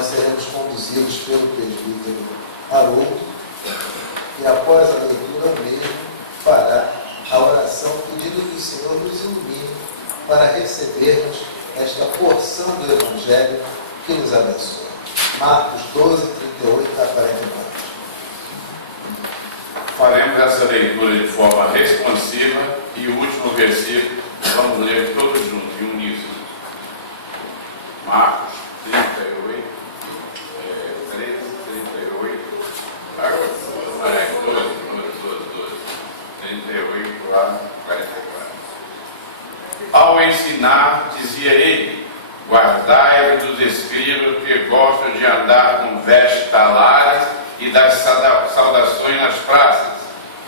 nós seremos conduzidos pelo presbítero Haroldo, e após a leitura o mesmo fará a oração pedindo que o Senhor nos ilumine para recebermos esta porção do Evangelho que nos abençoa. Marcos 12, 38 a 49. Faremos essa leitura de forma responsiva e o último versículo vamos ler todos juntos, em uníssono. Marcos 38, 13, 38, 38 a 44. Ao ensinar, dizia ele: guardai-vos dos escribas que gostam de andar com vestes talares e das saudações nas praças,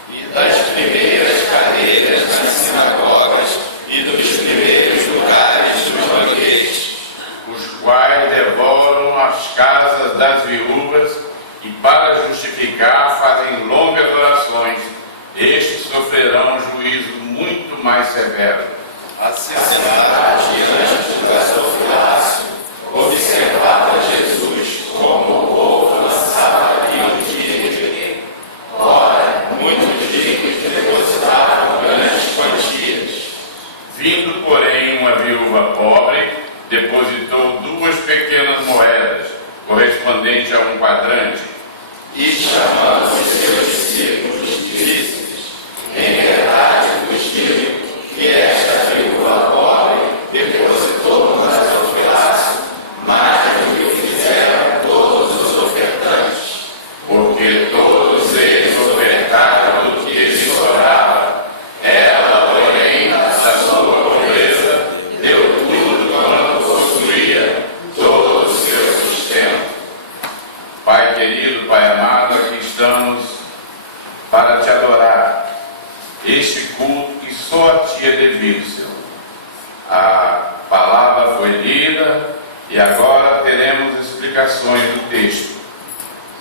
e das primeiras cadeiras nas sinagogas e dos primeiros lugares dos banquetes, os quais devoram as casas das viúvas e, para justificar, fazem longas orações. Estes sofrerão juízo muito mais severo. Assentado diante do gasofilácio, observava Jesus como o povo lançava um dízimo. Ora, muitos ricos depositavam grandes quantias. Vindo, porém, uma viúva pobre, depositou 2 pequenas moedas, correspondentes a um quadrante. E chamando os seus discípulos, disse-lhes: em verdade vos digo que esta viúva pobre depositou no gasofilácio mais do que fizeram todos os ofertantes. Porque todos eles ofertaram do que lhes sobrava. Ela, porém, da sua pobreza, deu tudo quanto possuía, todo o seu sustento. Pai querido, Pai amado, aqui estamos para te adorar. Este culto que só a ti é devido, Senhor. A palavra foi lida e agora teremos explicações do texto.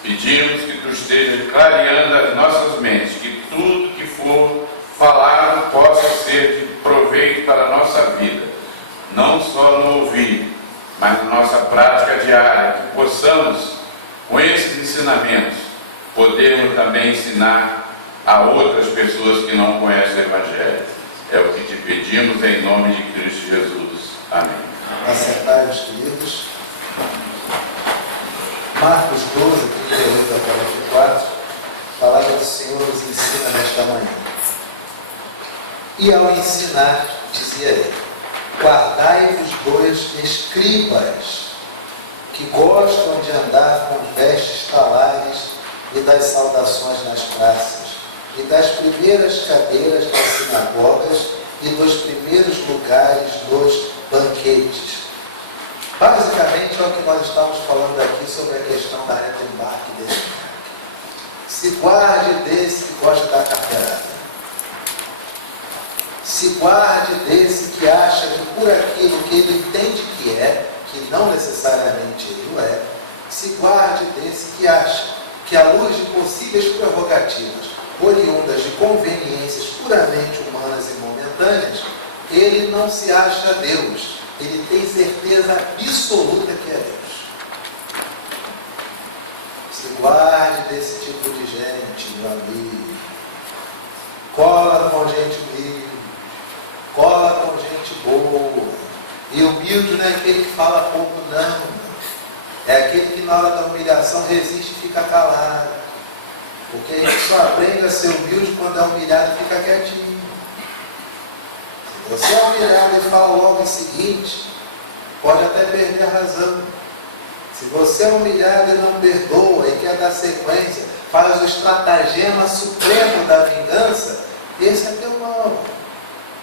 Pedimos que tu estejas clareando as nossas mentes, que tudo que for falado possa ser de proveito para a nossa vida, não só no ouvir, mas na nossa prática diária, que possamos, com esses ensinamentos, podermos também ensinar a outras pessoas que não conhecem o Evangelho. É o que te pedimos em nome de Cristo Jesus. Amém. Assentai-vos, queridos. Marcos 12, 38 a 44, a palavra do Senhor nos ensina nesta manhã. E ao ensinar, dizia ele: guardai-vos dos escribas, que gostam de andar com vestes talares e das saudações nas praças, e das primeiras cadeiras das sinagogas e dos primeiros lugares dos banquetes. Basicamente é o que nós estamos falando aqui sobre a questão da reta-embarque desse cara. Se guarde desse que gosta da carteirada. Se guarde desse que acha que por aquilo que ele entende que é, que não necessariamente ele o é, se guarde desse que acha que, à luz de possíveis prerrogativas oriundas de conveniências puramente humanas e momentâneas, ele não se acha Deus, ele tem certeza absoluta que é Deus. Se guarde desse tipo de gente, meu amigo. Cola com gente humilde, cola com gente boa. E humilde não é aquele que fala pouco, não. É aquele que na hora da humilhação resiste e fica calado. Porque a gente só aprende a ser humilde quando é humilhado e fica quietinho. Se você é humilhado e fala logo em seguinte, pode até perder a razão. Se você é humilhado e não perdoa e quer dar sequência, faz o estratagema supremo da vingança, esse é teu mal.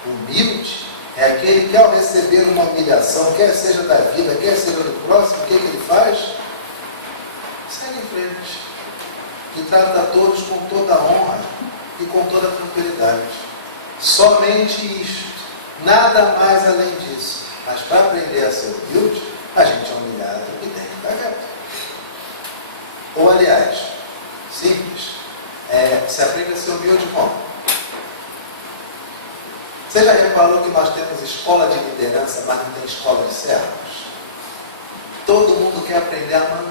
Humilde é aquele que, ao receber uma humilhação, quer seja da vida, quer seja do próximo, o que ele faz? Segue em frente. E trata a todos com toda a honra e com toda a tranquilidade. Somente isto. Nada mais além disso. Mas para aprender a ser humilde, a gente é humilhado e tem que ficar quieto. Ou, aliás, simples, se aprende a ser humilde como? Você já reparou que nós temos escola de liderança, mas não tem escola de servos? Todo mundo quer aprender a mandar.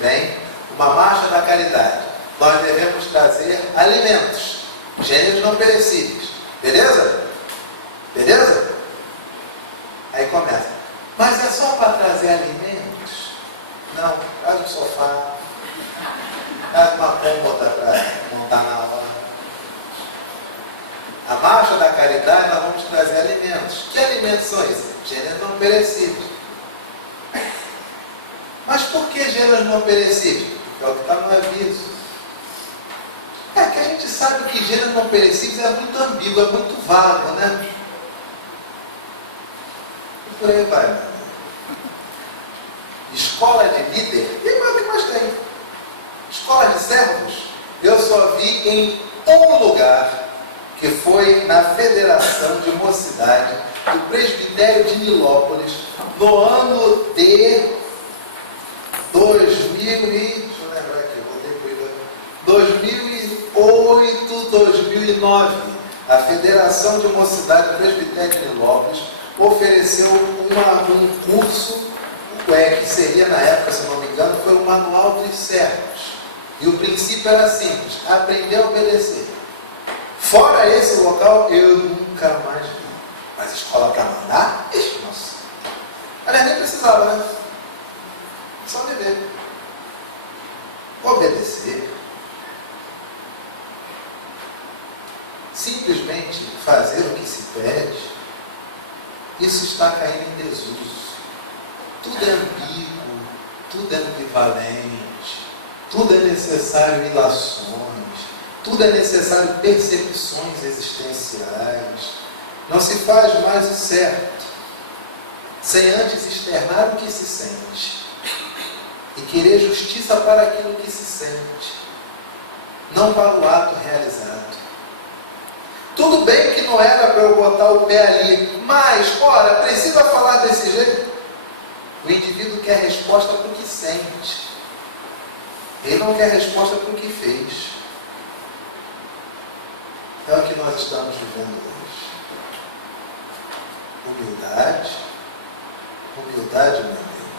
vem uma marcha da caridade. Nós devemos trazer alimentos, gêneros não perecíveis. Beleza? Beleza? Aí começa. Mas é só para trazer alimentos? Não, traz um sofá, traz uma cômoda para montar na hora. A marcha da caridade, nós vamos trazer alimentos. Que alimentos são esses? Gêneros não perecíveis. Mas por que gêneros não perecíveis? Porque é o que está no aviso. É que a gente sabe que gêneros não perecíveis é muito ambíguo, é muito vago, né? E por aí vai, né? Escola de líder, e o que mais tem? Escola de servos, eu só vi em um lugar, que foi na Federação de Mocidade do Presbitério de Nilópolis, no ano de 2008, 2009. A Federação de Mocidade do Presbitério de Nilópolis ofereceu um curso, que seria na época, se não me engano, foi o Manual dos Servos. E o princípio era simples: aprender a obedecer. Fora esse local, eu nunca mais vi. Mas escola para mandar? Ixi, nossa. Aliás, nem precisava, né? Só viver. Obedecer. Simplesmente fazer o que se pede. Isso está caindo em desuso. Tudo é ambíguo, tudo é ambivalente, tudo é necessário ilações, tudo é necessário percepções existenciais. Não se faz mais o certo sem antes externar o que se sente e querer justiça para aquilo que se sente, não para o ato realizado. Tudo bem que não era para eu botar o pé ali, mas, ora, precisa falar desse jeito? O indivíduo quer resposta para o que sente. Ele não quer resposta para o que fez. É o que nós estamos vivendo hoje. Humildade. Humildade, meu amigo.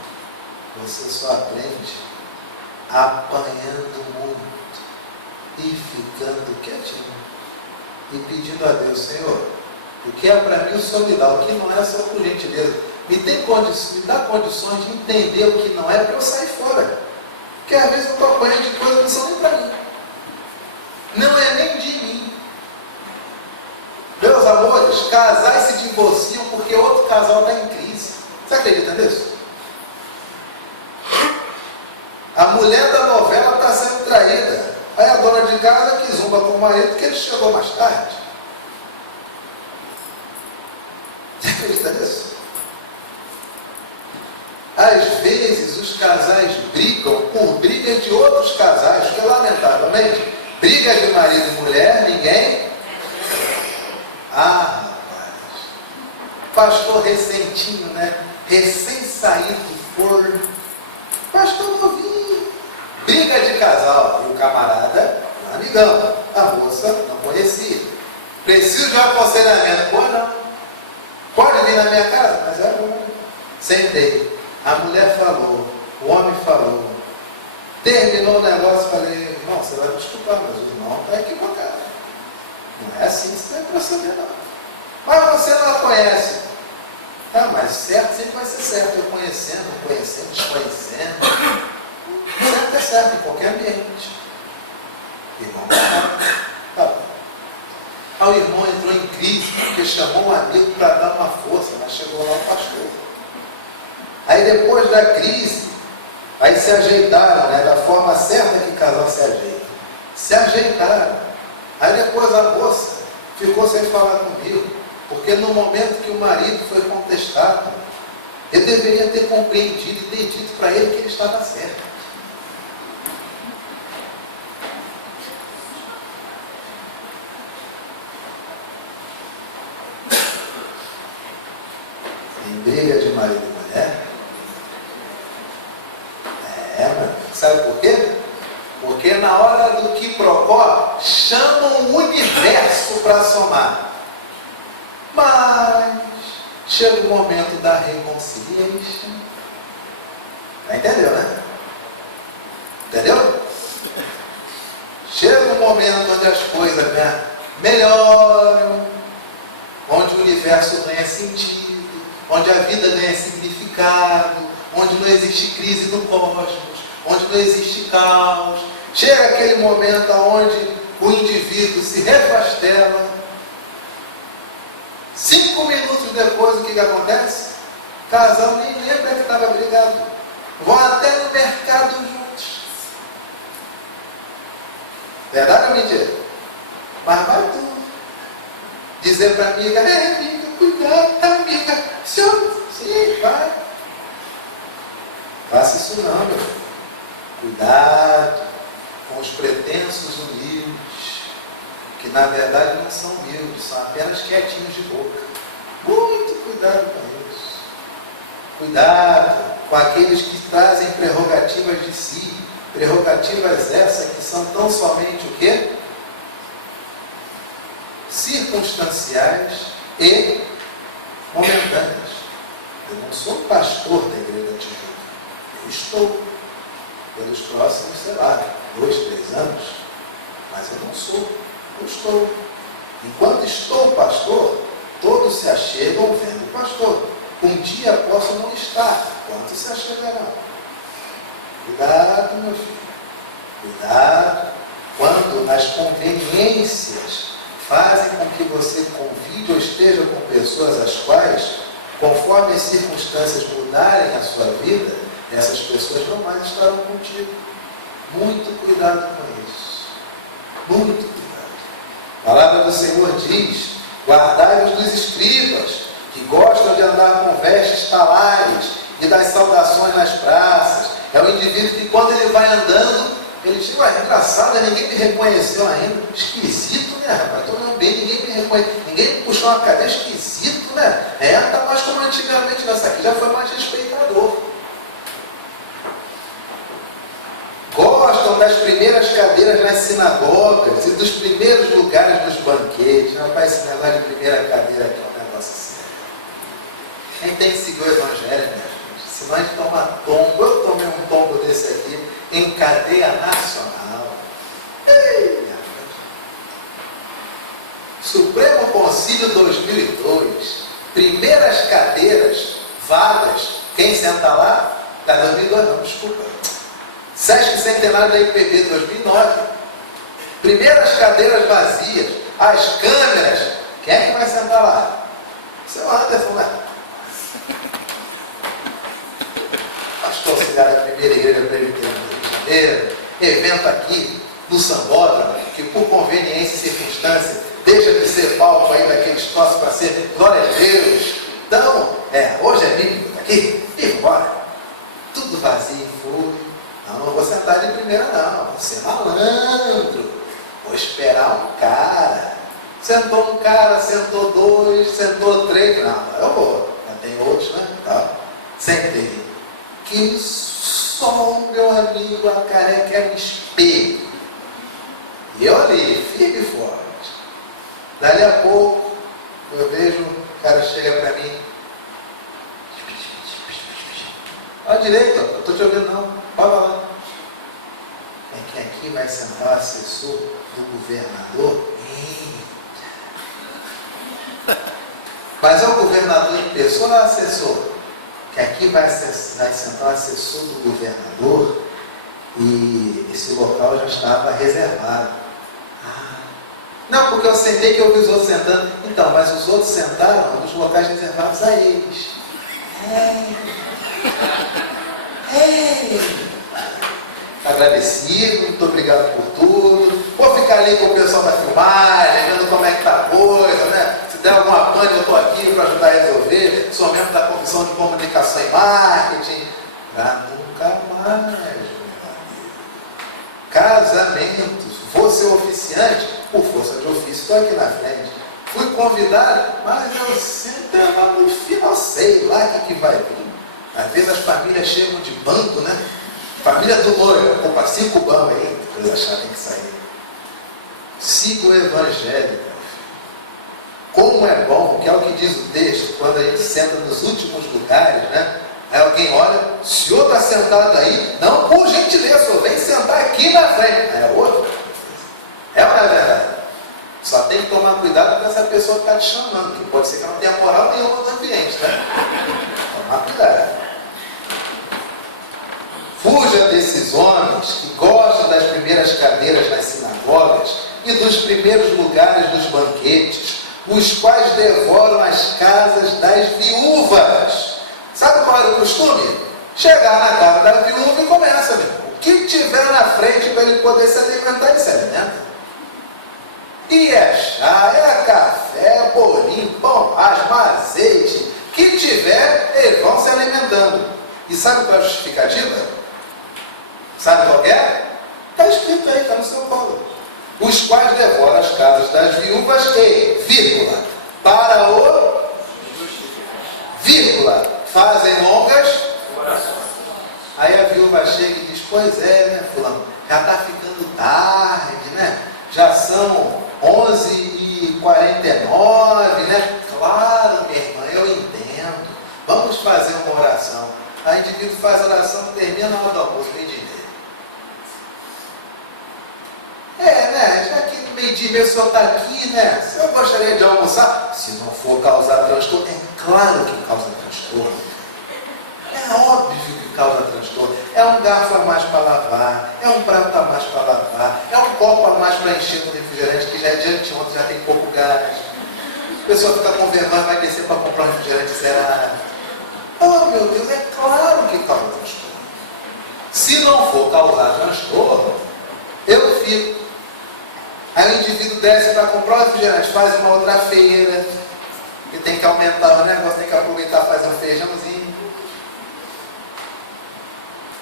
Você só aprende apanhando muito e ficando quietinho. E pedindo a Deus: Senhor, o que é para mim o Senhor me dá, o que não é só por gentileza. Me dá condições de entender o que não é para eu sair fora. Porque às vezes eu estou apanhando de coisas que não são nem para mim. Não é nem de mim. Meus amores, casais se divorciam porque outro casal está em crise. Você acredita nisso? A mulher da novela está sendo traída. Aí a dona de casa que zumba com o marido porque ele chegou mais tarde. Você acredita nisso? Às vezes os casais brigam por briga de outros casais, que lamentavelmente, briga de marido e mulher, ninguém. Ah, rapaz, pastor ressentinho, né? Recém-saído do forno, pastor novinho, briga de casal, e o camarada, um amigão, a moça não conhecia. Preciso de um aconselhamento. Pô, não. Pode vir na minha casa? Mas é bom. Sentei. A mulher falou, o homem falou. Terminou o negócio, falei: irmão, você vai me desculpar, mas o irmão está equivocado. Não é assim que você vai proceder, não. Mas você não a conhece. Tá, mas certo sempre vai ser certo. Eu conhecendo, desconhecendo. Certo é certo em qualquer ambiente. Irmão, tá bom. Aí o irmão entrou em crise, porque chamou um amigo para dar uma força, mas chegou lá o pastor. Aí depois da crise, aí se ajeitaram, né, da forma certa que o casal se ajeita. Se ajeitaram. Aí depois a moça ficou sem falar comigo, porque no momento que o marido foi contestado, eu deveria ter compreendido e ter dito para ele que ele estava certo. Em briga de marido e mulher, sabe por quê? Porque na hora do quiprocó, chamam o universo para somar. Mas chega o momento da reconciliação. Já entendeu, né? Entendeu? Chega um momento onde as coisas, né, melhoram, onde o universo ganha sentido, onde a vida ganha significado, onde não existe crise no cosmos, onde não existe caos. Chega aquele momento onde o indivíduo se refastela. 5 minutos depois, o que acontece? O casal nem lembra que estava brigado. Vão até no mercado juntos. Verdade ou mentira? Mas vai tudo. Dizer para a amiga, amiga, cuidado, amiga. Sim, vai. Faça isso não, meu filho. Cuidado com os pretensos humildes, que na verdade não são humildes, são apenas quietinhos de boca. Muito cuidado com isso. Cuidado com aqueles que trazem prerrogativas de si, prerrogativas essas que são tão somente o quê? Circunstanciais e momentâneas. Eu não sou pastor da Igreja da Tijuca. Eu estou. Pelos próximos, sei lá, 2, 3 anos. Mas eu não sou. Eu estou. Enquanto estou pastor, todos se achegam vendo o pastor. Um dia posso não estar. Quantos se achegarão? Cuidado, meu filho. Cuidado quando as conveniências fazem com que você convide ou esteja com pessoas as quais, conforme as circunstâncias mudarem a sua vida, essas pessoas não mais estarão contigo. Muito cuidado com isso. Muito cuidado. A palavra do Senhor diz: guardai-vos dos escribas, que gostam de andar com vestes talares e das saudações nas praças. É o indivíduo que quando ele vai andando, ele diz: ué, engraçado, ninguém me reconheceu ainda. Esquisito, né, rapaz? Estou andando bem, ninguém me reconheceu. Ninguém me puxou uma cadeira, esquisito, né? Não está mais como antigamente, nessa aqui já foi mais respeitador. Gostam das primeiras cadeiras nas sinagogas e dos primeiros lugares nos banquetes. Rapaz, esse negócio de primeira cadeira aqui é um negócio sério. Quem tem que seguir o Evangelho, minha gente? Senão a gente toma tombo. Eu tomei um tombo desse aqui em cadeia nacional. Ei, Supremo Concílio 2002. Primeiras cadeiras vagas. Quem senta lá? Está 2002, não, desculpa. Sesc Centenário da IPB 2009. Primeiras cadeiras vazias. As câmeras. Quem é que vai sentar lá? Seu Anderson, né? Pastor auxiliar da primeira igreja presbiteriana do Rio de Janeiro. Evento aqui no Sambódromo, que por conveniência e circunstância deixa de ser palco aí daqueles troços para ser glória a Deus. Então, hoje é bíblico aqui e bora. Tudo vazio e fútil. Não vou sentar de primeira não, vou ser malandro, vou esperar um cara. Sentou um cara, sentou 2, sentou 3, não, eu vou. Já tem outros, né? Tá. Sentei. Que sol, meu amigo, a careca é um espelho. E eu ali, firme e forte. Dali a pouco, eu vejo, o cara chega para mim. Olha direito, eu estou te ouvindo não. Olha lá. É que aqui vai sentar o assessor do governador. Mas é o governador em pessoa ou é o assessor? Que aqui vai sentar o assessor do governador e esse local já estava reservado. Não, porque eu sentei que eu vi os outros sentando. Então, mas os outros sentaram nos locais reservados a eles. Agradecido, muito obrigado por tudo. Vou ficar ali com o pessoal da filmagem, vendo como é que está a coisa, né? Se der alguma pane, eu estou aqui para ajudar a resolver. Sou membro da Comissão de Comunicação e Marketing. Para nunca mais, meu amigo. Casamentos. Vou ser oficiante, por força de ofício, estou aqui na frente. Fui convidado, mas eu sempre lá no final, sei lá o que vai vir. Às vezes as famílias chegam de bando, né? Família do noivo, compra 5 bancos aí, depois achar tem que sair. Siga o Evangelho, meu filho. Como é bom, que é o que diz o texto, quando a gente senta nos últimos lugares, né? Aí alguém olha, o senhor está sentado aí? Não, por gentileza, senhor, vem sentar tem que tomar cuidado com essa pessoa que está te chamando, que pode ser que não tenha moral nenhuma no ambiente, né? Tomar cuidado. Fuja desses homens que gostam das primeiras cadeiras nas sinagogas e dos primeiros lugares dos banquetes, os quais devoram as casas das viúvas. Sabe qual era o costume? Chegar na casa da viúva e começa, meu irmão. O que tiver na frente para ele poder se alimentar, ele se alimenta. E é chá, é café, bolinho, pão, asma, azeite. O que tiver, eles vão se alimentando. E sabe qual é a justificativa? Sabe qual é? Está escrito aí, está no seu colo. Os quais devoram as casas das viúvas e, vírgula, para o, vírgula, fazem longas orações. Aí a viúva chega e diz, pois é, né, fulano, já está ficando tarde, né? Já são 11h49, né? Claro, minha irmã, eu entendo. Vamos fazer uma oração. Aí o indivíduo faz a oração, termina na hora do almoço, meio-dia. Né? Já que no meio-dia meu senhor está aqui, né? Se eu gostaria de almoçar, se não for causar transtorno, é claro que causa transtorno. É óbvio que causa transtorno. É um garfo a mais para lavar, é um prato a mais para lavar, é um copo a mais para encher com refrigerante, que já é de anteontem, já tem pouco gás. A pessoa fica com vergonha, vai descer para comprar um refrigerante zerado. Oh meu Deus, é claro que causa transtorno. Se não for causar transtorno, eu fico. Aí o indivíduo desce para comprar um refrigerante, faz uma outra feira, e tem que aumentar o negócio, tem que aproveitar fazer um feijãozinho.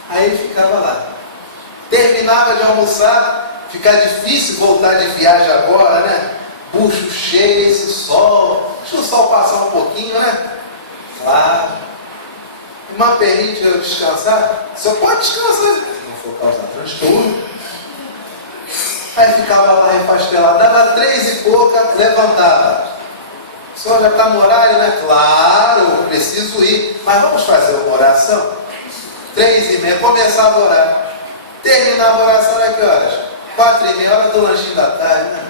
Aí ele ficava lá. Terminava de almoçar, fica difícil voltar de viagem agora, né? Bucho cheio, esse sol, deixa o sol passar um pouquinho, né? Claro. Uma permite eu descansar? Só pode descansar, se não for causar transtorno. Aí ficava lá repastelado, dava 3 e pouca, levantava. O senhor já está no horário, né? Claro, eu preciso ir. Mas vamos fazer uma oração? 3h30, começava a orar. Terminava a oração, era que horas? 4h30, hora do lanchinho da tarde, né?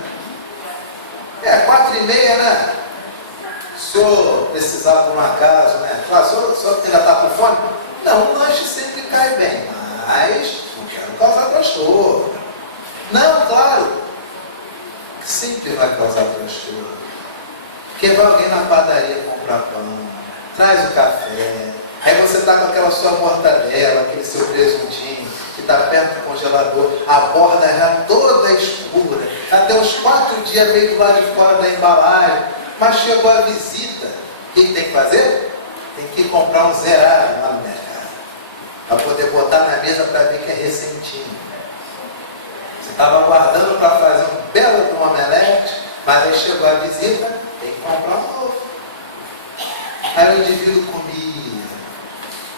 4h30, né? O senhor precisava de um acaso, né? Claro, o senhor ainda está com fome? Não, o lanche sempre cai bem, mas não quero causar transtorno. Não, claro, sempre vai causar transtorno. Porque vai alguém na padaria comprar pão, traz o café, aí você está com aquela sua mortadela, aquele seu presuntinho, que está perto do congelador, a borda já toda escura, até uns 4 dias veio do lado de fora da embalagem, mas chegou a visita. O que tem que fazer? Tem que ir comprar um zerado lá no mercado, para poder botar na mesa para ver que é recentinho. Estava aguardando para fazer um belo de um omelete, mas aí chegou a visita, tem que comprar um novo. Aí o indivíduo comia.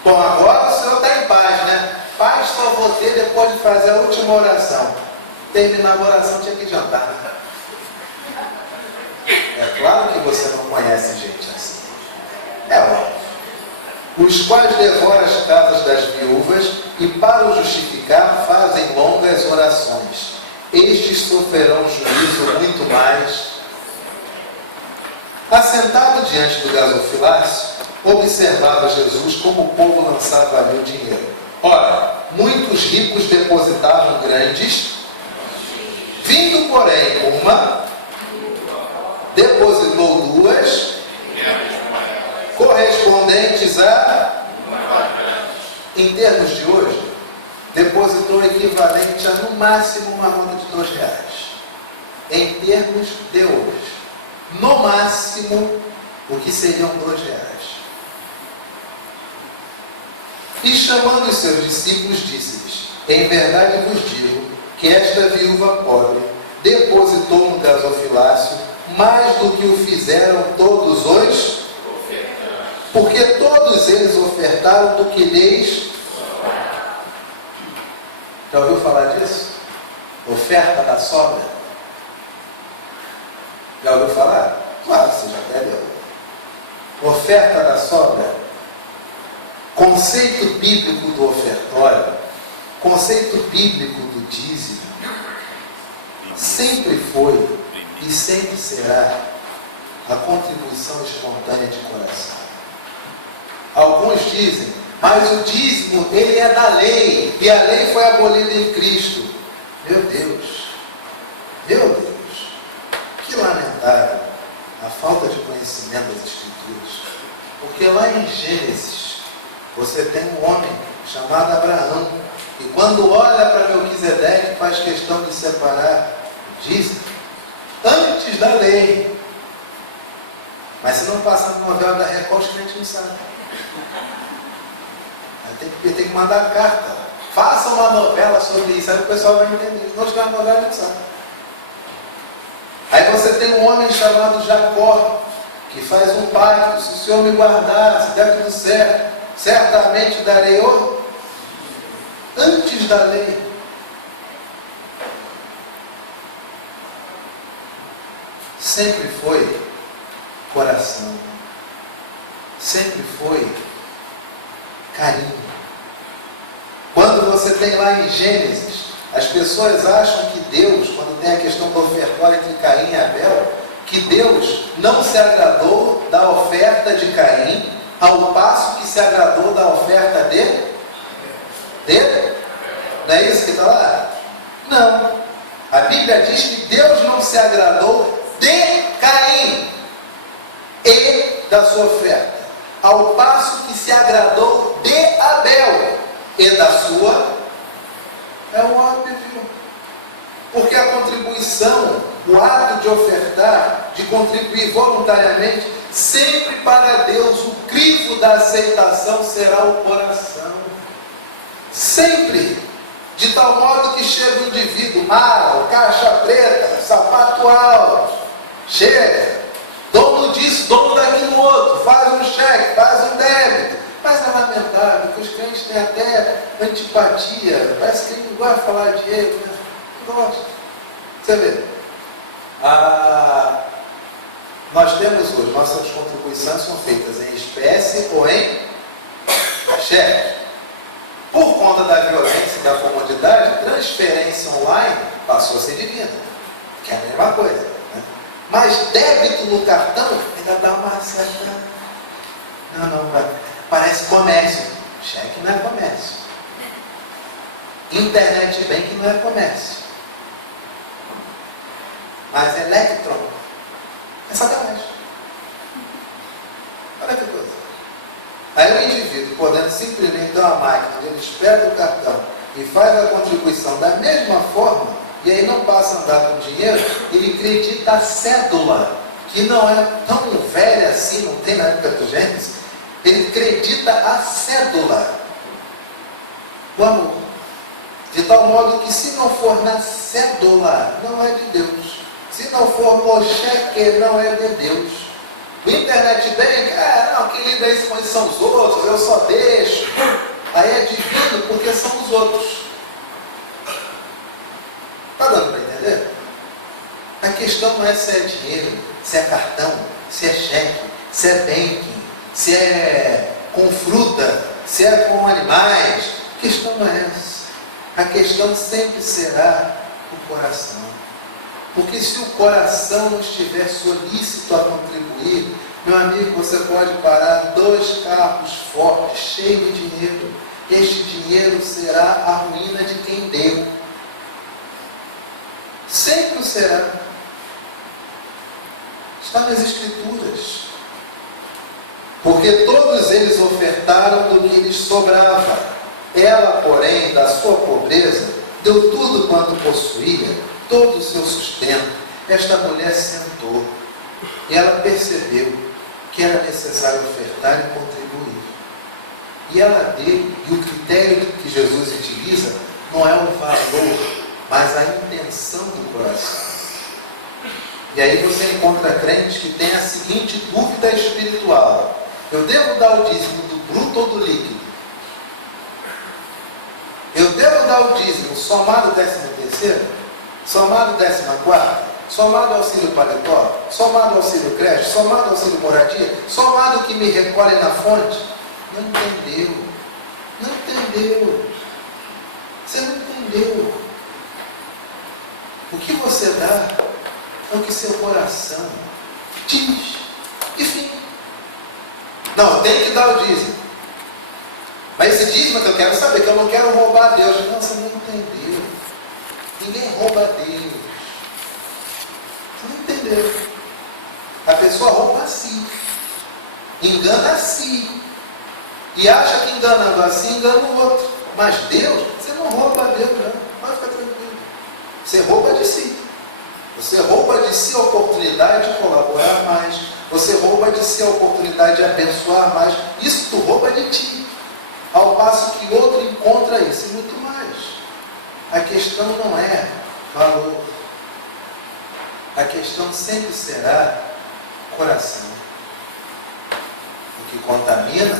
Bom, agora o senhor está em paz, né? Paz só vou ter depois de fazer a última oração. Terminar a oração tinha que jantar, né? É claro que você não conhece gente assim. É óbvio. Os quais devoram as casas das viúvas e, para o justificar, fazem longas orações. Estes sofrerão juízo muito mais. Assentado diante do gasofilácio, observava Jesus como o povo lançava ali o dinheiro. Ora, muitos ricos depositavam grandes, vindo, porém, uma, depositou 2, correspondentes a, em termos de hoje, depositou o equivalente a no máximo uma nota de R$2. Em termos de hoje, no máximo, o que seriam R$2. E chamando os seus discípulos, disse-lhes: em verdade vos digo que esta viúva pobre depositou no gasofilácio mais do que o fizeram todos os, porque todos eles ofertaram do que lhes. Já ouviu falar disso? Oferta da sobra? Já ouviu falar? Claro, você já deve ouvir. Oferta da sobra. Conceito bíblico do ofertório, conceito bíblico do dízimo, sempre foi e sempre será a contribuição espontânea de coração. Alguns dizem, mas o dízimo, ele é da lei, e a lei foi abolida em Cristo. Meu Deus, que lamentável a falta de conhecimento das Escrituras. Porque lá em Gênesis, você tem um homem chamado Abraão, e quando olha para Melquisedeque, faz questão de separar o dízimo antes da lei. Mas se não passa na novela da Record, a gente não sabe. Tem que mandar carta. Faça uma novela sobre isso, aí o pessoal vai entender. Não está na novela, não sabe. Aí você tem um homem chamado Jacó, que faz um pacto: se o Senhor me guardar, se der tudo certo, certamente darei ouro. Antes da lei. Sempre foi coração. Sempre foi carinho. Quando você tem lá em Gênesis, as pessoas acham que Deus, quando tem a questão do ofertório entre Caim e Abel, que Deus não se agradou da oferta de Caim, ao passo que se agradou da oferta dele? Não é isso que está lá? Não. A Bíblia diz que Deus não se agradou de Caim e da sua oferta, ao passo que se agradou de Abel e da sua. É um óbvio. Porque a contribuição, o ato de ofertar, de contribuir voluntariamente, sempre para Deus, o crivo da aceitação será o coração. Sempre. De tal modo que chega o indivíduo, mala, caixa preta, sapato alto, chega, dono disso, dono daquilo outro, faz um cheque, faz um débito. Mas é lamentável que os crentes têm até antipatia, parece que ele não gosta de falar de dinheiro, né? Não gosta. Você vê, nós temos hoje, nossas contribuições são feitas em espécie ou em cheque. Por conta da violência e da comodidade, transferência online passou a ser divina, que é a mesma coisa, né? Mas débito no cartão ainda dá uma certa... Não, parece comércio. Cheque não é comércio. Internet Bank não é comércio. Mas eletrônico é sacanagem. Olha que coisa. Aí o indivíduo, podendo simplesmente dar uma máquina, ele espera o cartão e faz a contribuição da mesma forma, e aí não passa a andar com dinheiro, ele acredita a cédula, que não é tão velha assim, não tem na época do Gênesis, ele acredita a cédula do amor. De tal modo que se não for na cédula, não é de Deus. Se não for no cheque, não é de Deus. O Internet Bank, não, quem lida isso com isso são os outros, eu só deixo. Aí é divino porque são os outros. Está dando para entender? A questão não é se é dinheiro, se é cartão, se é cheque, se é banking, se é com fruta, se é com animais. A questão não é essa. A questão sempre será o coração. Porque se o coração não estiver solícito a contribuir, meu amigo, você pode parar 2 carros fortes, cheios de dinheiro. Este dinheiro será a ruína de quem deu. Sempre o será. Está nas Escrituras. Porque todos eles ofertaram do que lhes sobrava. Ela, porém, da sua pobreza, deu tudo quanto possuía, todo o seu sustento. Esta mulher sentou e ela percebeu que era necessário ofertar e contribuir. E ela deu, e o critério que Jesus utiliza não é o valor, mas a intenção do coração. E aí você encontra crentes que têm a seguinte dúvida espiritual: eu devo dar o dízimo do bruto ou do líquido? Eu devo dar o dízimo somado 13º? Somado 14º? Somado auxílio paletó? Somado auxílio creche? Somado auxílio moradia? Somado o que me recolhe na fonte? Não entendeu. Não entendeu. Você não entendeu. O que você dá é o que seu coração diz. Enfim. Não, eu tenho que dar o dízimo. Mas esse dízimo que eu quero saber, que eu não quero roubar a Deus. Não, você não entendeu. Ninguém rouba a Deus. Você não entendeu. A pessoa rouba a si. Engana a si. E acha que enganando assim, engana o outro. Mas Deus, você não rouba a Deus, não. Pode ficar tranquilo. Você rouba de si. Você rouba de si a oportunidade de colaborar mais. Você rouba de si a oportunidade de abençoar mais. Isso tu rouba de ti. Ao passo que outro encontra isso e muito mais. A questão não é valor. A questão sempre será coração. O que contamina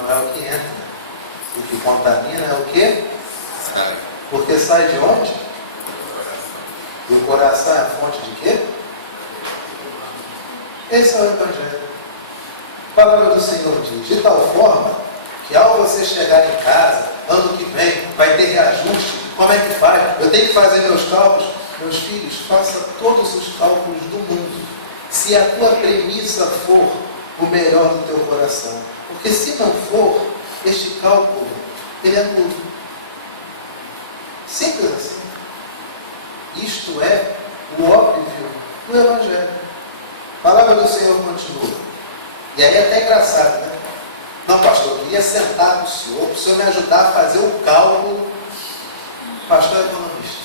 não é o que entra. O que contamina é o que? Porque sai de onde? E o coração é a fonte de quê? Esse é o Evangelho. A palavra do Senhor diz, de tal forma que ao você chegar em casa, ano que vem, vai ter reajuste. Como é que faz? Eu tenho que fazer meus cálculos. Meus filhos, faça todos os cálculos do mundo. Se a tua premissa for o melhor do teu coração. Porque se não for, este cálculo, ele é nulo. Simples assim. Isto é o óbvio do Evangelho. A palavra do Senhor continua. E aí é até engraçado, né? Não, pastor, eu queria sentar com o senhor, para o senhor me ajudar a fazer o cálculo. Pastor é economista.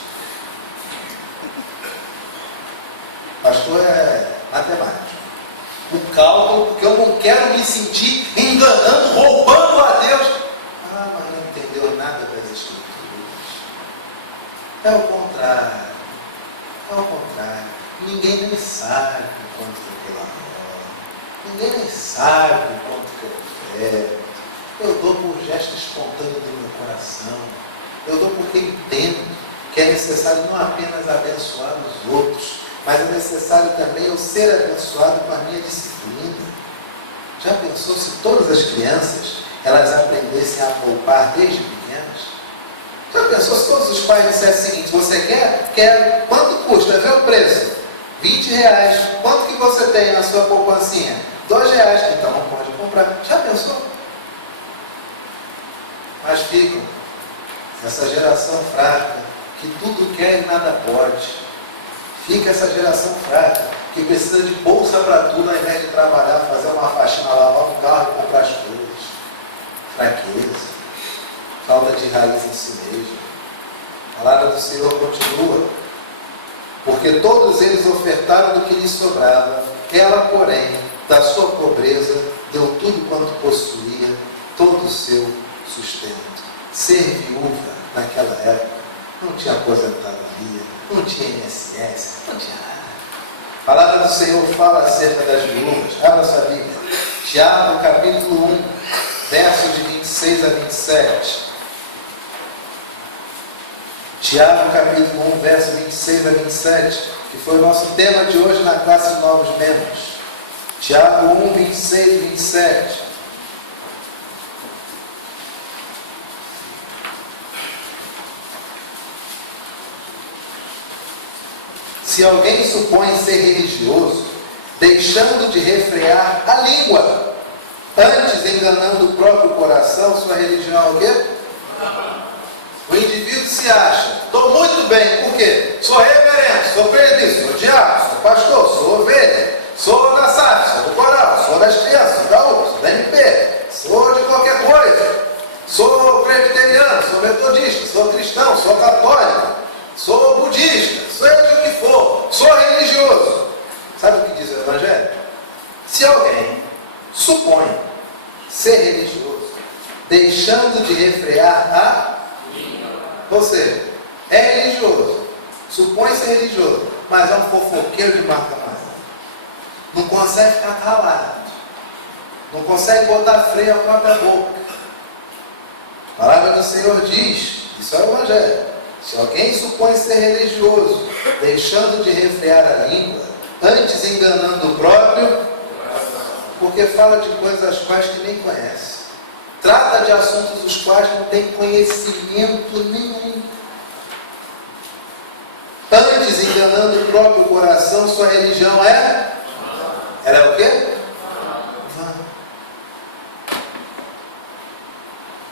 Pastor é matemático. O cálculo, porque eu não quero me sentir enganando, roubando a Deus. Ah, mas não entendeu nada das Escrituras. É o contrário. É o contrário. Ninguém nem sabe quanto que eu colaboro. Ninguém nem sabe quanto que eu oferto. Eu dou por gesto espontâneo do meu coração. Eu dou porque entendo que é necessário não apenas abençoar os outros, mas é necessário também eu ser abençoado com a minha disciplina. Já pensou se todas as crianças elas aprendessem a poupar desde pequenas? Já pensou se todos os pais dissessem o seguinte: você quer? Quero. Quanto custa? Vê o preço. R$20. Quanto que você tem na sua poupancinha? R$2. Então não pode comprar. Já pensou? Mas ficam essa geração fraca que tudo quer e nada pode. Fica essa geração fraca, que precisa de bolsa para tudo, ao invés de trabalhar, fazer uma faxina, lavar um carro e comprar as coisas. Fraqueza, falta de raiz em si mesmo. A palavra do Senhor continua. Porque todos eles ofertaram do que lhes sobrava. Ela, porém, da sua pobreza, deu tudo quanto possuía, todo o seu sustento. Ser viúva naquela época não tinha aposentadoria, não tinha INSS, não tinha nada. A palavra do Senhor fala acerca das viúvas. Abra sua Bíblia. Tiago, capítulo 1, versos de 26 a 27. Tiago, capítulo 1, verso 26 a 27, que foi o nosso tema de hoje na classe de novos membros. Tiago 1, 26 e 27. Se alguém supõe ser religioso, deixando de refrear a língua, antes enganando o próprio coração, sua religião é o quê? O indivíduo se acha, estou muito bem, por quê? Sou reverendo, sou presbítero, sou diácono, sou pastor, sou ovelha, sou da SAF, sou do coral, sou das crianças, sou da UPA, sou da MP, sou de qualquer coisa, sou presbiteriano, sou metodista, sou cristão, sou católico, sou budista, seja o que for, sou religioso. Sabe o que diz o Evangelho? Se alguém supõe ser religioso, deixando de refrear a língua, ou seja, é religioso, supõe ser religioso, mas é um fofoqueiro de marca mais, não consegue ficar calado, não consegue botar freio à própria boca. A palavra do Senhor diz, isso é o Evangelho. Se alguém supõe ser religioso, deixando de refrear a língua, antes enganando o próprio, porque fala de coisas as quais que nem conhece, trata de assuntos dos quais não tem conhecimento nenhum. Antes, enganando o próprio coração, sua religião é? Era o quê? Vã.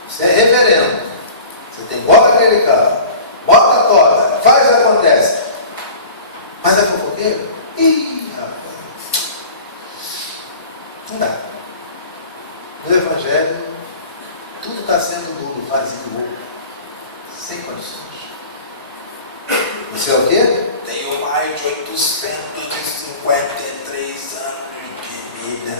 Você é reverendo. Você tem bola aquele carro. Bota toda. Faz e acontece. Mas é fofoqueiro? Ih, rapaz. Não dá. No Evangelho, tudo está sendo nulo, vazio, sem condições. Você é o quê? Tenho mais de 853 anos de vida.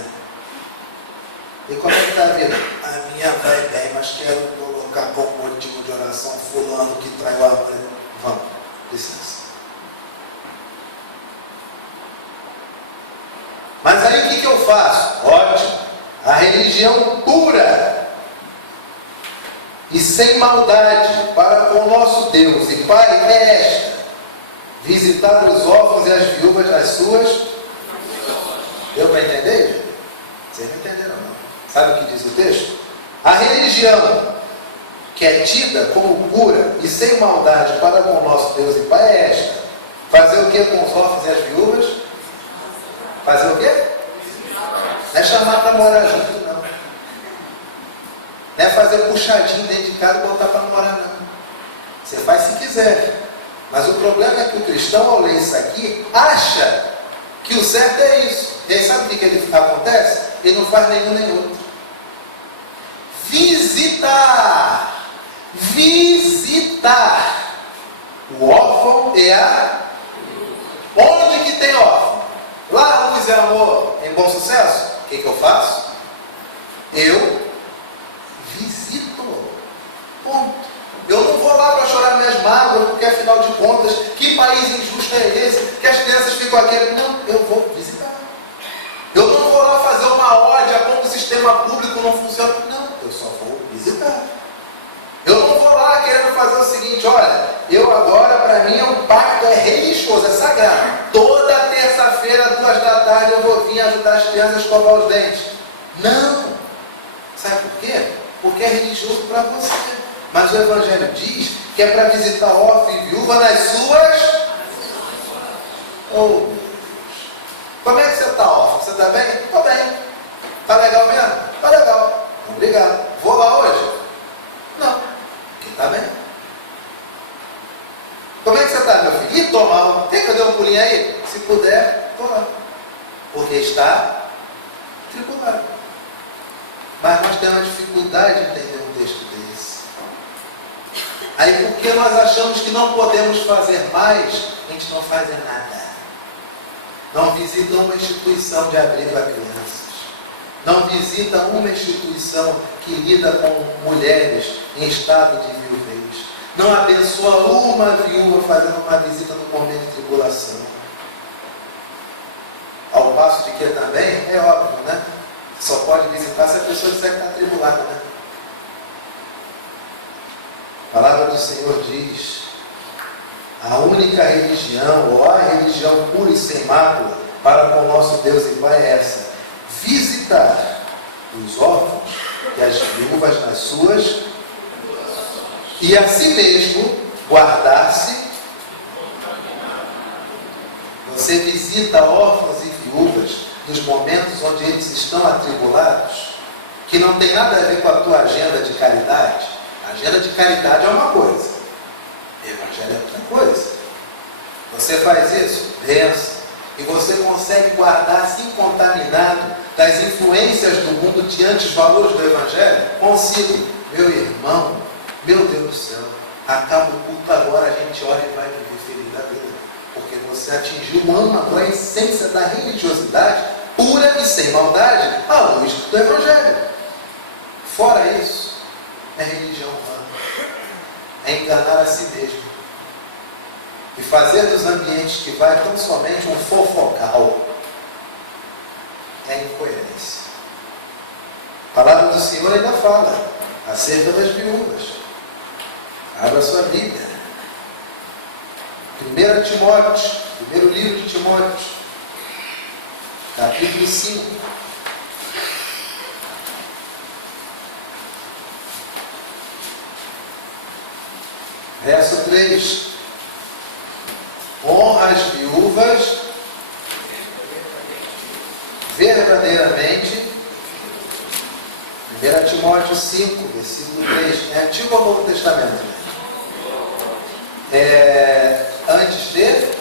E como é que está a vida? A minha vai bem, mas quero colocar como motivo de oração fulano que traiu a mulher. Vamos, licença. Mas aí o que eu faço? Ótimo. A religião pura e sem maldade para com o nosso Deus e Pai é esta: visitar os órfãos e as viúvas nas suas. Deu para entender? Vocês não entenderam não. Sabe o que diz o texto? A religião que é tida como pura e sem maldade para com o nosso Deus e Pai é esta: fazer o que com os órfãos e as viúvas? Fazer o quê? Não é chamar para morar junto, não. Não é fazer puxadinho dentro de casa e botar para morar, não. Você faz se quiser. Mas o problema é que o cristão, ao ler isso aqui, acha que o certo é isso. E aí sabe o que ele acontece? Ele não faz nenhum nem outro. Visitar. Visitar. O órfão e a... Onde que tem órfão? Lá, Luz e Amor, em Bom Sucesso. O que eu faço? Eu visito. Ponto. Eu não vou lá para chorar minhas mágoas, porque afinal de contas, que país injusto é esse? Que as crianças ficam aqui. Não, eu vou visitar. Eu não vou lá fazer uma ódio a como o sistema público não funciona. Não, eu só vou visitar. Eu não vou lá querendo fazer o seguinte: olha, eu agora, para mim, um pacto é religioso, é sagrado. Toda terça-feira, 2h eu vou vir ajudar as crianças a escovar os dentes. Não! Sabe por quê? Porque é religioso para você. Mas o Evangelho diz que é para visitar órfão e viúva nas suas... Oh, meu Deus! Como é que você está, órfão? Você está bem? Estou bem. Está legal mesmo? Está legal. Obrigado. Vou lá hoje? Não. Porque está bem. Como é que você está, meu filho? Ih, estou mal. Tem que eu dar um pulinho aí? Se puder, estou lá. Porque está tribulado. Mas nós temos uma dificuldade de entender um texto desse. Aí, porque nós achamos que não podemos fazer mais, a gente não faz nada. Não visita uma instituição de abrigo a crianças. Não visita uma instituição que lida com mulheres em estado de viuvez. Não abençoa uma viúva fazendo uma visita no momento de tribulação. Ao passo de que também, é óbvio, né? Só pode visitar se a pessoa disser que está atribulada, né? A palavra do Senhor diz: a única religião, ou a religião pura e sem mácula, para com o nosso Deus e Pai é essa: visitar os órfãos e as viúvas nas suas, e a si mesmo guardar-se. Você visita órfãos e viúvas nos momentos onde eles estão atribulados, que não tem nada a ver com a tua agenda de caridade. A agenda de caridade é uma coisa, evangelho é outra coisa. Você faz isso, benção, e você consegue guardar-se incontaminado das influências do mundo diante dos valores do evangelho? Consigo. Meu irmão, meu Deus do céu, acaba o culto agora, a gente ora e vai viver feliz da vida. Porque você atingiu a essência da religiosidade pura e sem maldade à luz do Evangelho. Fora isso, é religião humana. É enganar a si mesmo. E fazer dos ambientes que vai tão somente um fofocal. É incoerência. A palavra do Senhor ainda fala acerca das viúvas. Abra sua Bíblia. 1 Timóteo, primeiro livro de Timóteo, capítulo 5. Verso 3. as viúvas verdadeiramente. 1 Timóteo 5, versículo 3. É Antigo ou Novo Testamento? Antes de?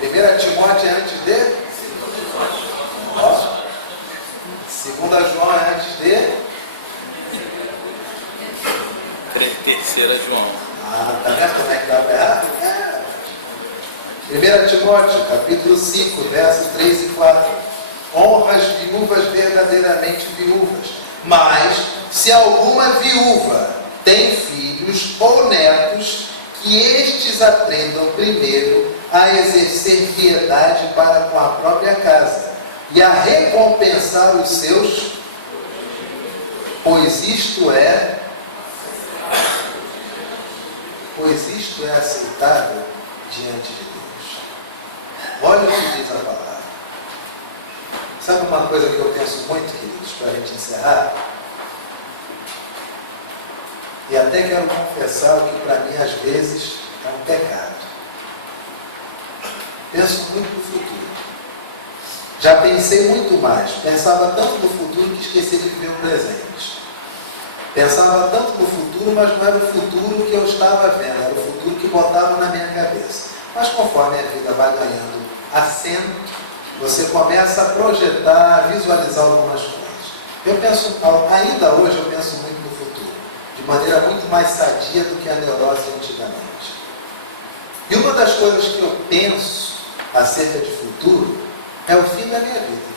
1 Timóteo é antes de? Ó. 2 João é antes de? 3 João. Tá vendo como é que dá para errar? 1 Timóteo, capítulo 5, versos 3 e 4. Honra as viúvas verdadeiramente viúvas. Mas, se alguma viúva tem filhos ou netos, que estes aprendam primeiro a exercer piedade para com a própria casa e a recompensar os seus, pois isto é aceitável diante de Deus. Olha o que diz a palavra. Sabe uma coisa que eu penso muito, queridos, para a gente encerrar? E até quero confessar o que para mim às vezes é um pecado. Penso muito no futuro. Já pensei muito mais. Pensava tanto no futuro que esqueci de viver o presente. Pensava tanto no futuro, mas não era o futuro que eu estava vendo, era o futuro que botava na minha cabeça. Mas conforme a vida vai ganhando assento, você começa a projetar, a visualizar algumas coisas. Eu penso, ainda hoje eu penso muito no futuro, de maneira muito mais sadia do que a neurose antigamente. E uma das coisas que eu penso acerca de futuro é o fim da minha vida.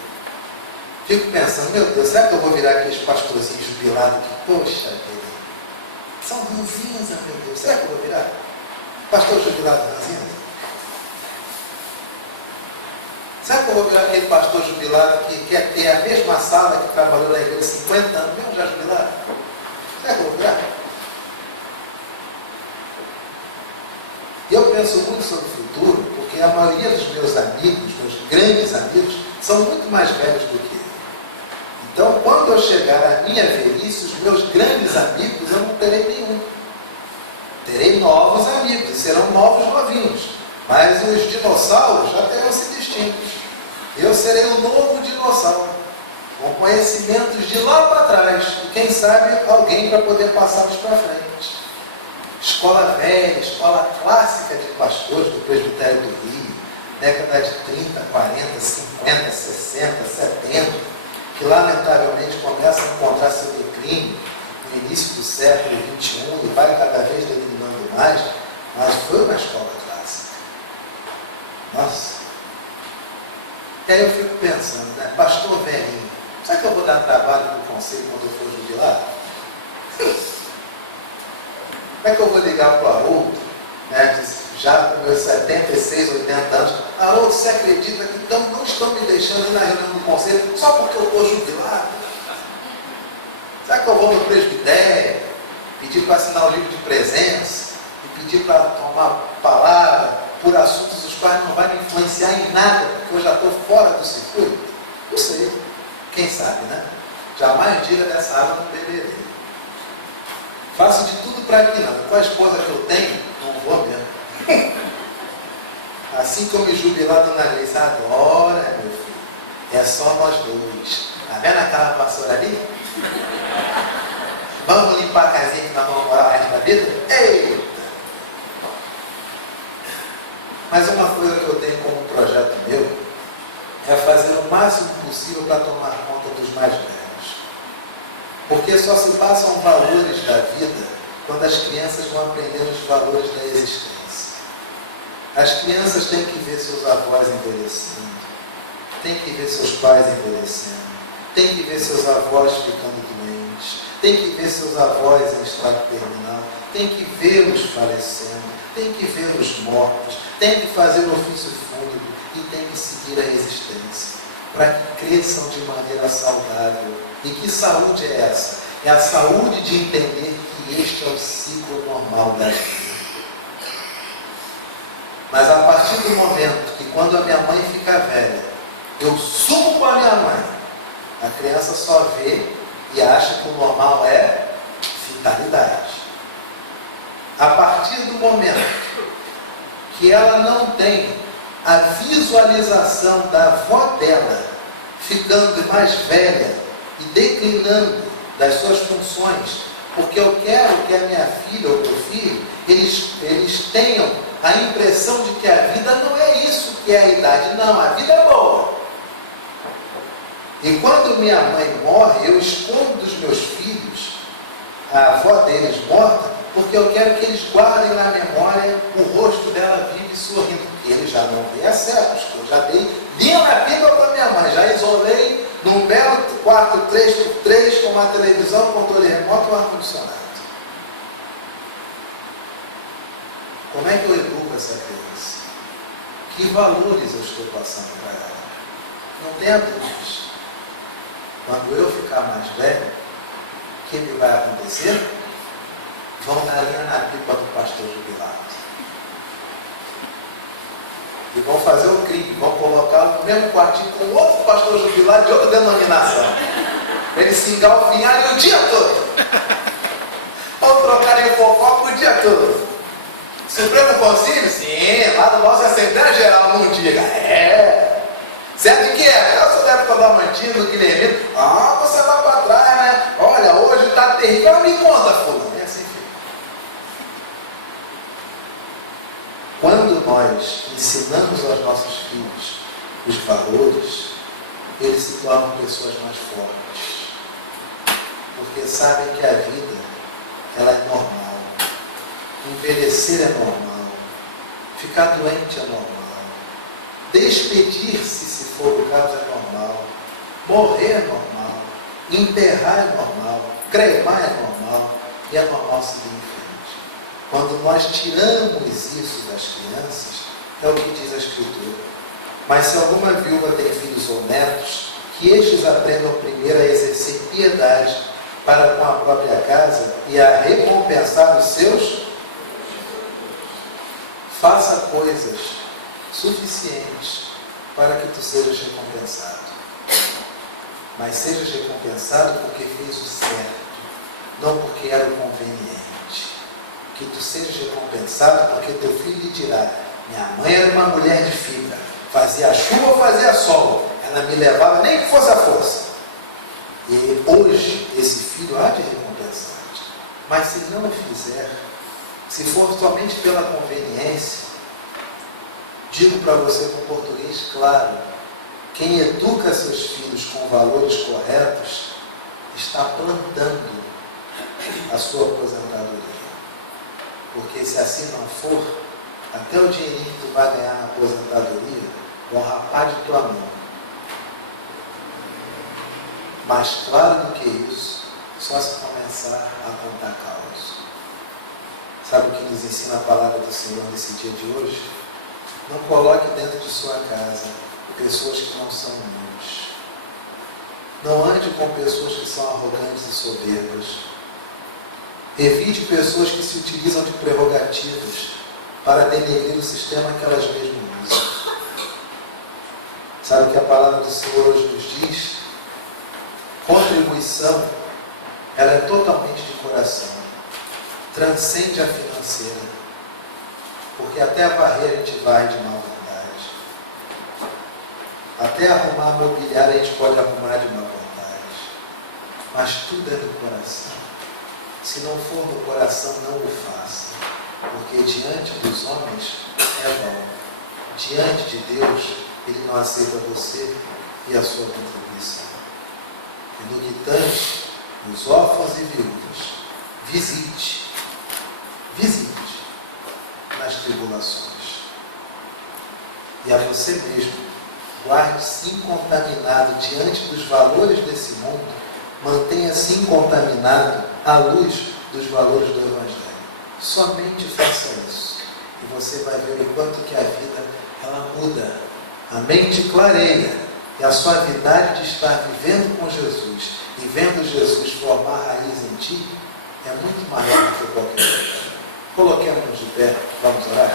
Fico pensando, meu Deus, será que eu vou virar aqueles pastorzinhos jubilados que, poxa vida, são ranzinza, meu Deus, será que eu vou virar? Pastor jubilado ranzinza? Será que eu vou virar aquele pastor jubilado que quer ter a mesma sala que trabalhou na igreja 50 anos, mesmo já jubilado? Será que eu vou virar? Eu penso muito sobre o futuro, porque a maioria dos meus amigos, meus grandes amigos, são muito mais velhos do que eu. Então, quando eu chegar à minha velhice, os meus grandes amigos, eu não terei nenhum. Terei novos amigos, serão novos novinhos. Mas os dinossauros já terão se distintos. Eu serei o novo dinossauro, com conhecimentos de lá para trás. E quem sabe alguém para poder passá-los para frente. Escola velha, escola clássica de pastores do Presbitério do Rio, década de 30, 40, 50, 60, 70, que lamentavelmente começa a encontrar seu declínio no início do século XXI e vai cada vez declinando mais, mas foi uma escola clássica. Nossa! E aí eu fico pensando, né? Pastor velhinho, será que eu vou dar trabalho para o conselho quando eu for jubilado? Como é que eu vou ligar para o Haroldo, né, já com meus 76, 80 anos? Haroldo, você acredita que não estão me deixando ir na reunião do conselho só porque eu estou jubilado? Será que eu vou no presbitério, pedir para assinar o livro de presença, e pedir para tomar palavra por assuntos os quais não vai me influenciar em nada, porque eu já estou fora do circuito? Não sei. Quem sabe, né? Jamais diga dessa água não beberei. Faço de tudo para que não. Com a esposa que eu tenho, não vou mesmo. Assim que eu me jubilar, dona Gleice, agora, meu filho, é só nós dois. Tá vendo aquela vassoura ali? Vamos limpar a casinha que nós vamos morar o resto da vida? Eita! Mas uma coisa que eu tenho como projeto meu é fazer o máximo possível para tomar conta dos mais velhos. Porque só se passam valores da vida quando as crianças vão aprendendo os valores da existência. As crianças têm que ver seus avós envelhecendo, têm que ver seus pais envelhecendo, têm que ver seus avós ficando doentes, têm que ver seus avós em estado terminal, têm que vê-los falecendo, têm que vê-los mortos, têm que fazer o ofício fúnebre e têm que seguir a existência, para que cresçam de maneira saudável. E que saúde é essa? É a saúde de entender que este é o ciclo normal da vida. Mas a partir do momento que quando a minha mãe fica velha, eu subo com a minha mãe, a criança só vê e acha que o normal é vitalidade. a partir do momento que ela não tem a visualização da avó dela ficando mais velha e declinando das suas funções, porque eu quero que a minha filha ou meu filho, eles tenham a impressão de que a vida não é isso que é a idade. Não, a vida é boa. E quando minha mãe morre, eu escondo dos meus filhos a avó deles morta, porque eu quero que eles guardem na memória o rosto dela vivo e sorrindo. Eles já não veem séculos, que eu já dei linha na pipa para minha mãe, já isolei num belo quarto 3x3 com uma televisão, controle remoto e um ar-condicionado. Como é que eu educo essa criança? Que valores eu estou passando para ela? Não tenha dúvidas. Quando eu ficar mais velho, o que me vai acontecer? Vão dar linha na pipa do pastor jubilado. E vão fazer um crime, vão colocá-lo no mesmo quartinho com outro pastor jubilado de outra denominação. Eles se engalfinharem o dia todo. Vão trocarem o fofoca o dia todo. Supremo Concílio? Sim, lá do nosso Assembleia Geral, não diga. Certo que é? Eu sou da época do Amantino, do Guilherme. Você vai para trás, né? Olha, hoje está terrível. Me conta, fulano. É assim que fica. Quando nós ensinamos aos nossos filhos os valores, eles se tornam pessoas mais fortes. Porque sabem que a vida, ela é normal. Envelhecer é normal. Ficar doente é normal. Despedir-se, se for o caso, é normal. Morrer é normal. Enterrar é normal. Cremar é normal. E é normal seguir em frente. Quando nós tiramos isso das crianças, é o que diz a Escritura. Mas se alguma viúva tem filhos ou netos, que estes aprendam primeiro a exercer piedade para com a própria casa e a recompensar os seus. Faça coisas suficientes para que tu sejas recompensado. Mas sejas recompensado porque fez o certo, não porque era o conveniente. Que tu sejas recompensado porque teu filho lhe dirá: minha mãe era uma mulher de fibra, fazia chuva ou fazia sol, ela me levava nem que fosse a força. E hoje esse filho há de recompensar-te. Mas se não o fizer, se for somente pela conveniência, digo para você com português claro: quem educa seus filhos com valores corretos está plantando a sua aposentadoria. Porque se assim não for, até o dinheirinho que tu vai ganhar na aposentadoria vão rapar de tua mão. Mais claro do que isso, só se começar a contar causa. Sabe o que nos ensina a palavra do Senhor nesse dia de hoje? Não coloque dentro de sua casa pessoas que não são humildes. Não ande com pessoas que são arrogantes e soberbas. Evite pessoas que se utilizam de prerrogativas para denegrir o sistema que elas mesmas usam. Sabe o que a palavra do Senhor hoje nos diz? Contribuição, ela é totalmente de coração. Transcende a financeira. Porque até varrer a gente vai de má vontade. Até arrumar mobiliário a gente pode arrumar de má vontade. Mas tudo é do coração. Se não for do coração, não o faça. Porque diante dos homens é vão. Diante de Deus, Ele não aceita você e a sua contribuição. E no que tange os órfãos e viúvas, visite nas tribulações. E a você mesmo, guarde-se incontaminado diante dos valores desse mundo, mantenha-se incontaminado à luz dos valores do Evangelho. Somente faça isso. E você vai ver o quanto que a vida, ela muda. A mente clareia. E a suavidade de estar vivendo com Jesus e vendo Jesus formar raiz em ti é muito maior do que qualquer coisa. Coloquemos-nos de pé, vamos orar?